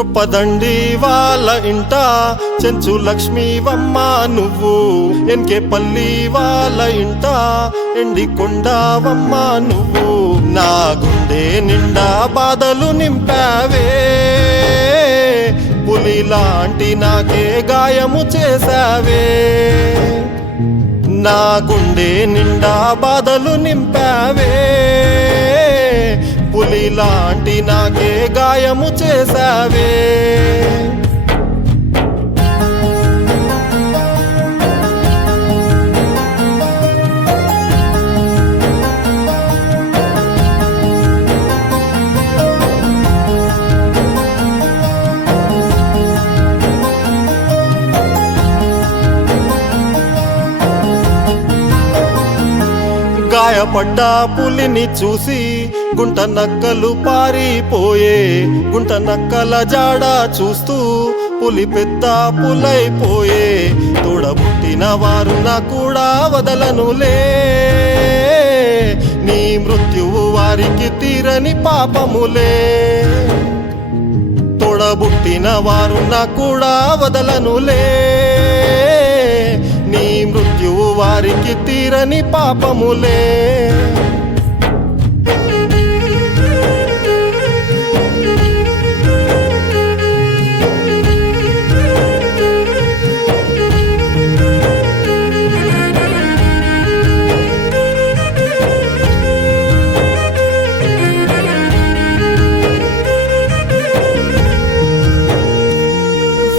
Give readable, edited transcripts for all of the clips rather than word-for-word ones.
చొప్పదండి వాళ్ళ ఇంట చెంచు లక్ష్మీవమ్మ నువ్వు, ఎన్కేపల్లి వాళ్ళ ఇంట ఎండి కొండవమ్మ నువ్వు. నా గుండె నిండా బాధలు నింపావే, పులి లాంటి నాకే గాయము చేసావే. నా గుండె నిండా బాధలు నింపావే, పులి లాంటి నాకే గాయము చేసావే. గాయపడ్డ పులిని చూసి గుంట నక్కలు పారిపోయే, గుంట నక్కల జాడ చూస్తూ పులి పెద్ద పులైపోయే. తోడబుట్టిన వారు నా కూడా వదలనులే, నీ మృత్యువు వారికి తీరని పాపములే. తోడబుట్టిన వారు నా కూడా వదలనులే, నీ మృత్యువు వారికి తీరని పాపములే.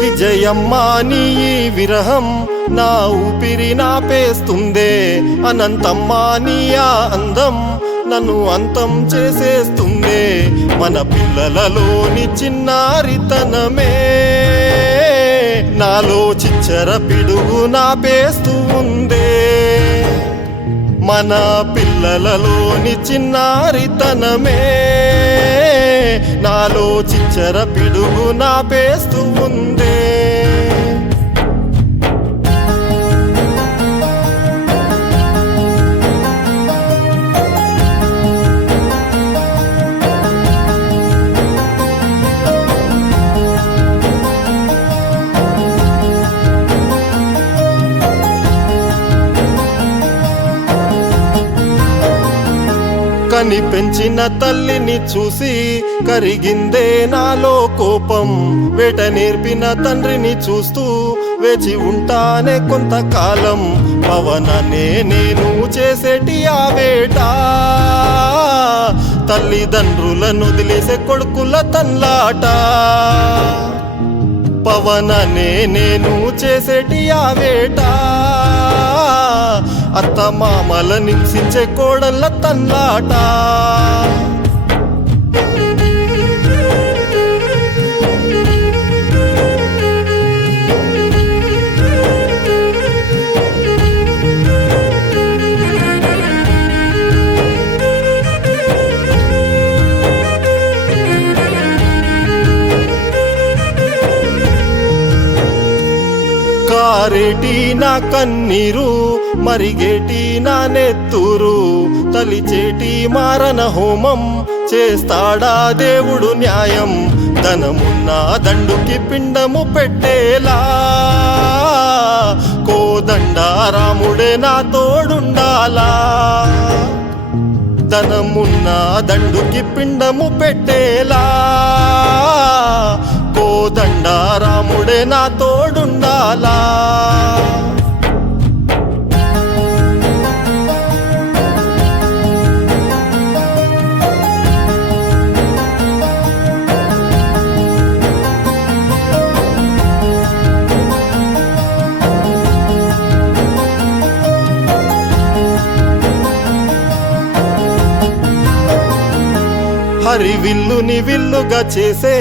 విజయమ్మ నీ విరహం నా ఊపిరి నాపేస్తుందే, అనంతమ్మ నీ అందం నన్ను అంతం చేసేస్తుందే. మన పిల్లలలోని చిన్నారితనమే నాలో చిచ్చర పిడుగు నాపేస్తూ ఉందే. మన పిల్లలలోని చిన్నారితనమే నాలో చిచ్చర పిడుగు నాపేస్తూ ఉందే. కని పెంచిన తల్లిని చూసి కరిగిందే నాలో కోపం, వేట నేర్పిన తండ్రిని చూస్తూ వేచి ఉంటానే కొంతకాలం. పవననే నేను చేసేటి ఆ వేట, తల్లిదండ్రులను వదిలేసే కొడుకుల తన్లాట. పవననే నేను చేసేటి ఆ వేట, అత్త మామల నింసించే కోడళ్ళ తన్లాట. కారేటి నా కన్నీరు, మరిగేటి నా నెత్తూరు, తలిచేటి మారణ హోమం చేస్తాడా దేవుడు న్యాయం. ధనమున్న దండుకి పిండము పెట్టేలా కోదండ రాముడే నా తోడుండాలా. ధనమున్న దండుకి పిండము పెట్టేలా కోదండ రాముడే నా తోడుండాలా. హరి విల్లుని విల్లుగా చేసే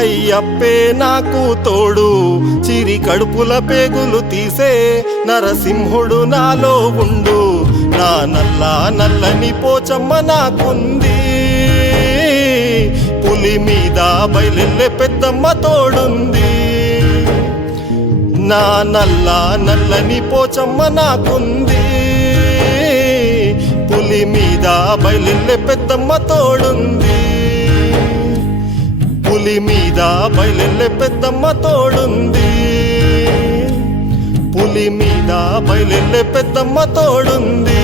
అయ్యప్పే నాకు తోడు, చిరి కడుపుల పేగులు తీసే నరసింహుడు నాలో ఉండు. నా నల్లని పోచమ్మ నాకుంది, పులి మీద బయలెల్లే పెద్దమ్మ తోడుంది. నా నల్లని పోచమ్మ నాకుంది, పులి మీద బయలెల్లే పెద్దమ్మ తోడుంది. పులి మీద బయలెల్లే పెద్దమ్మ తోడుంది, పులి మీద బయలెల్లే పెద్దమ్మ తోడుంది.